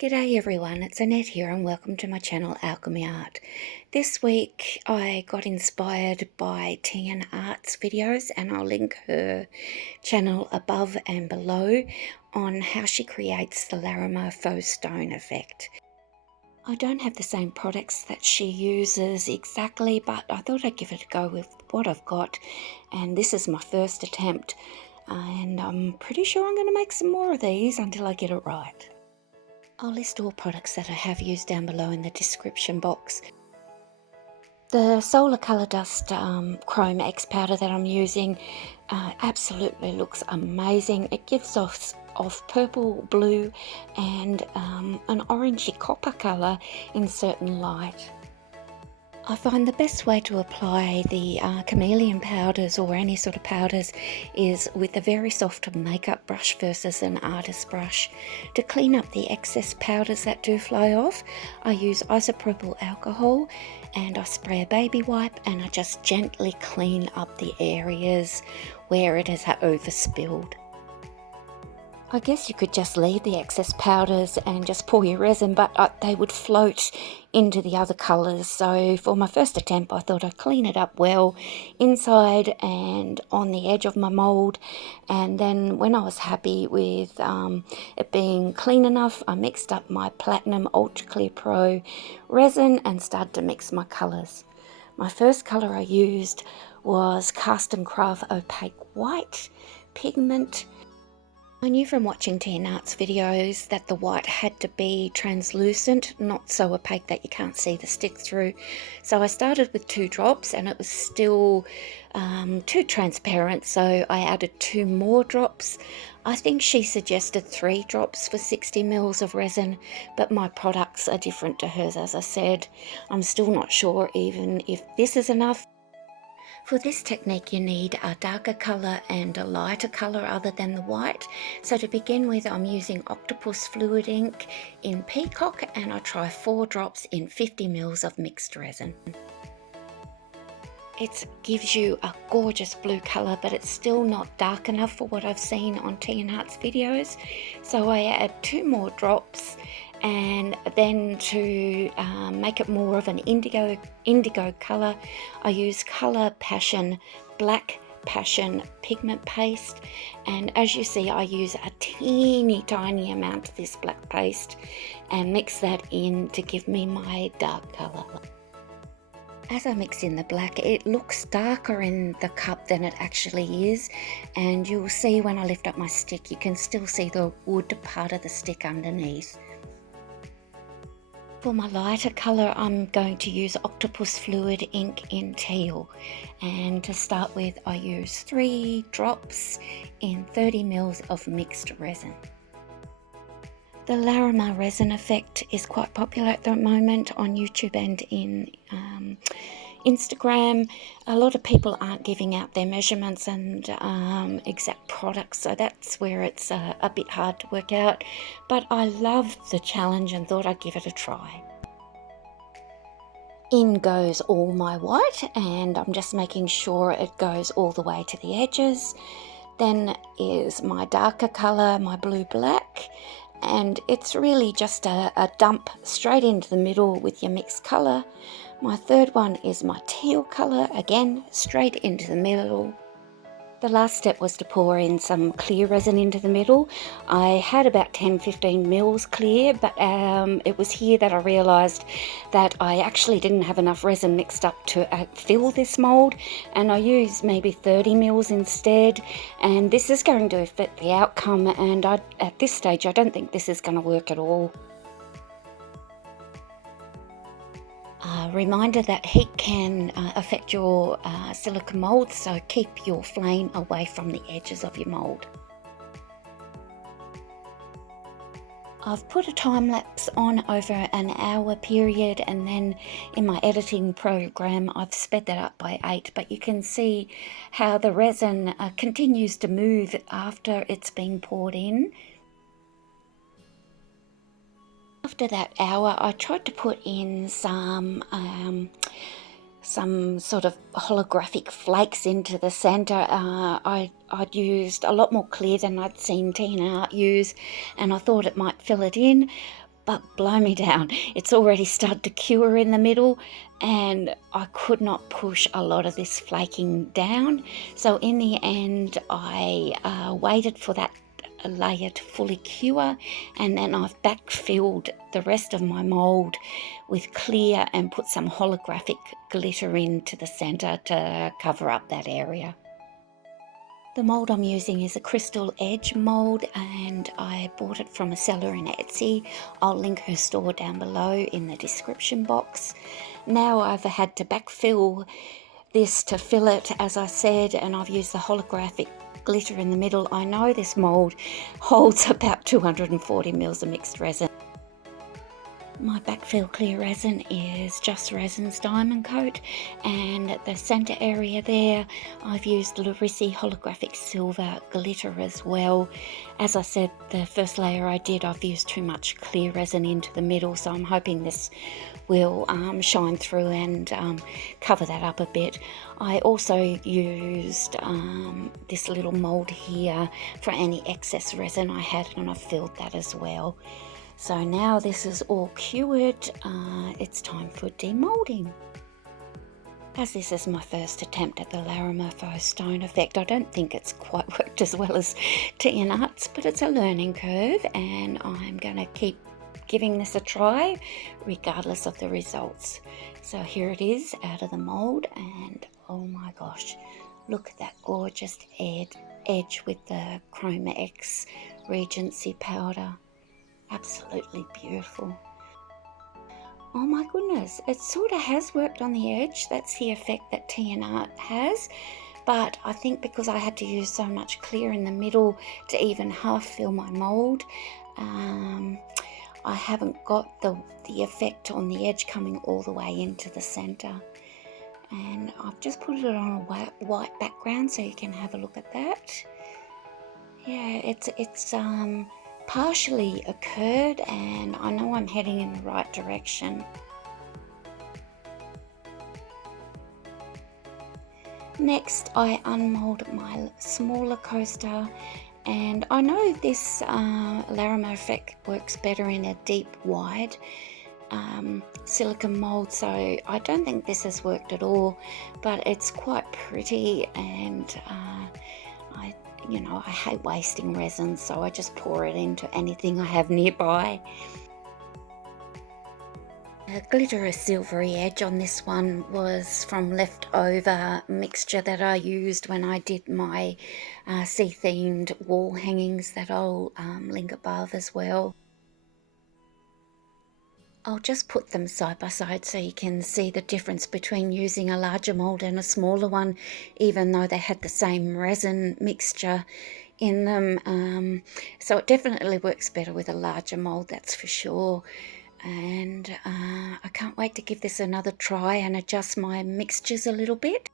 G'day everyone, it's Annette here and welcome to my channel Alchemy Art. This week I got inspired by Tian Art's videos and I'll link her channel above and below on how she creates the Larimar faux stone effect. I don't have the same products that she uses exactly, but I thought I'd give it a go with what I've got, and this is my first attempt and I'm pretty sure I'm going to make some more of these until I get it right. I'll list all products that I have used down below in the description box. The Solar Colour Dust Chrome X powder that I'm using absolutely looks amazing. It gives off purple, blue and an orangey copper colour in certain light. I find the best way to apply the chameleon powders or any sort of powders is with a very soft makeup brush versus an artist brush. To clean up the excess powders that do fly off, I use isopropyl alcohol and I spray a baby wipe and I just gently clean up the areas where it has overspilled. I guess you could just leave the excess powders and just pour your resin, but they would float into the other colours. So for my first attempt, I thought I'd clean it up well inside and on the edge of my mould. And then when I was happy with it being clean enough, I mixed up my Platinum Ultra Clear Pro resin and started to mix my colours. My first colour I used was Cast and Craft Opaque White Pigment. I knew from watching Tian Art's videos that the white had to be translucent, not so opaque that you can't see the stick through. So I started with 2 drops and it was still too transparent, so I added 2 more drops. I think she suggested 3 drops for 60 ml of resin, but my products are different to hers, as I said. I'm still not sure even if this is enough. For this technique you need a darker colour and a lighter colour other than the white. So to begin with, I'm using Octopus Fluid ink in Peacock and I try 4 drops in 50 ml of mixed resin. It gives you a gorgeous blue colour, but it's still not dark enough for what I've seen on Tian Art's videos. So I add 2 more drops, and then to make it more of an indigo colour, I use Colour Passion Black Passion pigment paste, and as you see I use a teeny tiny amount of this black paste and mix that in to give me my dark colour. As I mix in the black, it looks darker in the cup than it actually is, and you'll see when I lift up my stick you can still see the wood part of the stick underneath. For my lighter colour I'm going to use Octopus Fluid ink in teal, and to start with I use 3 drops in 30 ml of mixed resin. The Larimar resin effect is quite popular at the moment on YouTube and in Instagram. A lot of people aren't giving out their measurements and exact products, so that's where it's a bit hard to work out. But I loved the challenge and thought I'd give it a try. In goes all my white, and I'm just making sure it goes all the way to the edges. Then is my darker colour, my blue-black, and it's really just a dump straight into the middle with your mixed colour. My third one is my teal colour, again straight into the middle. The last step was to pour in some clear resin into the middle. I had about 10-15 mils clear, but it was here that I realised that I actually didn't have enough resin mixed up to fill this mould, and I used maybe 30 mils instead, and this is going to affect the outcome, and at this stage I don't think this is going to work at all. Reminder that heat can affect your silicone mould, so keep your flame away from the edges of your mould. I've put a time lapse on over an hour period, and then in my editing program I've sped that up by 8, but you can see how the resin continues to move after it's been poured in. After that hour I tried to put in some sort of holographic flakes into the centre. I'd used a lot more clear than I'd seen Tian Art use, and I thought it might fill it in, but blow me down, it's already started to cure in the middle, and I could not push a lot of this flaking down. So in the end, I waited for that layer to fully cure, and then I've backfilled the rest of my mould with clear and put some holographic glitter into the centre to cover up that area. The mould I'm using is a crystal edge mould, and I bought it from a seller in Etsy. I'll link her store down below in the description box. Now I've had to backfill this to fill it, as I said, and I've used the holographic glitter in the middle. I know this mould holds about 240 mils of mixed resin. My backfill clear resin is Just Resin's Diamond Coat, and at the centre area there I've used Larimar holographic silver glitter as well. As I said, the first layer I did, I've used too much clear resin into the middle, so I'm hoping this will shine through and cover that up a bit. I also used this little mould here for any excess resin I had, and I filled that as well. So now this is all cured, it's time for demoulding. As this is my first attempt at the Larimar faux stone effect, I don't think it's quite worked as well as Tea & Arts, but it's a learning curve, and I'm going to keep giving this a try regardless of the results. So here it is out of the mould, and oh my gosh, look at that gorgeous edge with the Chroma X Regency powder. Absolutely beautiful. Oh my goodness, it sort of has worked on the edge. That's the effect that Tea & Art has, but I think because I had to use so much clear in the middle to even half fill my mould, I haven't got the effect on the edge coming all the way into the centre. And I've just put it on a white background so you can have a look at that. Yeah, it's partially occurred, and I know I'm heading in the right direction. Next, I unmolded my smaller coaster, and I know this Larimar effect works better in a deep wide silicone mold, so I don't think this has worked at all, but it's quite pretty, and I hate wasting resin, so I just pour it into anything I have nearby. The glitter silvery edge on this one was from leftover mixture that I used when I did my sea-themed wall hangings that I'll link above as well. I'll just put them side by side so you can see the difference between using a larger mould and a smaller one, even though they had the same resin mixture in them. So it definitely works better with a larger mould, that's for sure. And I can't wait to give this another try and adjust my mixtures a little bit.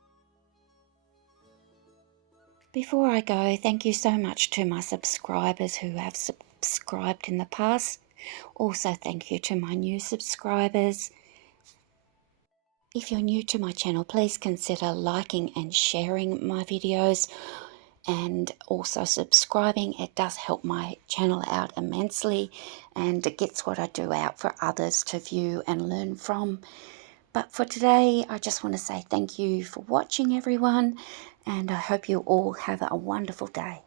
Before I go, thank you so much to my subscribers who have subscribed in the past. Also, thank you to my new subscribers. If you're new to my channel, please consider liking and sharing my videos, and also subscribing. It does help my channel out immensely, and it gets what I do out for others to view and learn from. But for today, I just want to say thank you for watching, everyone, and I hope you all have a wonderful day.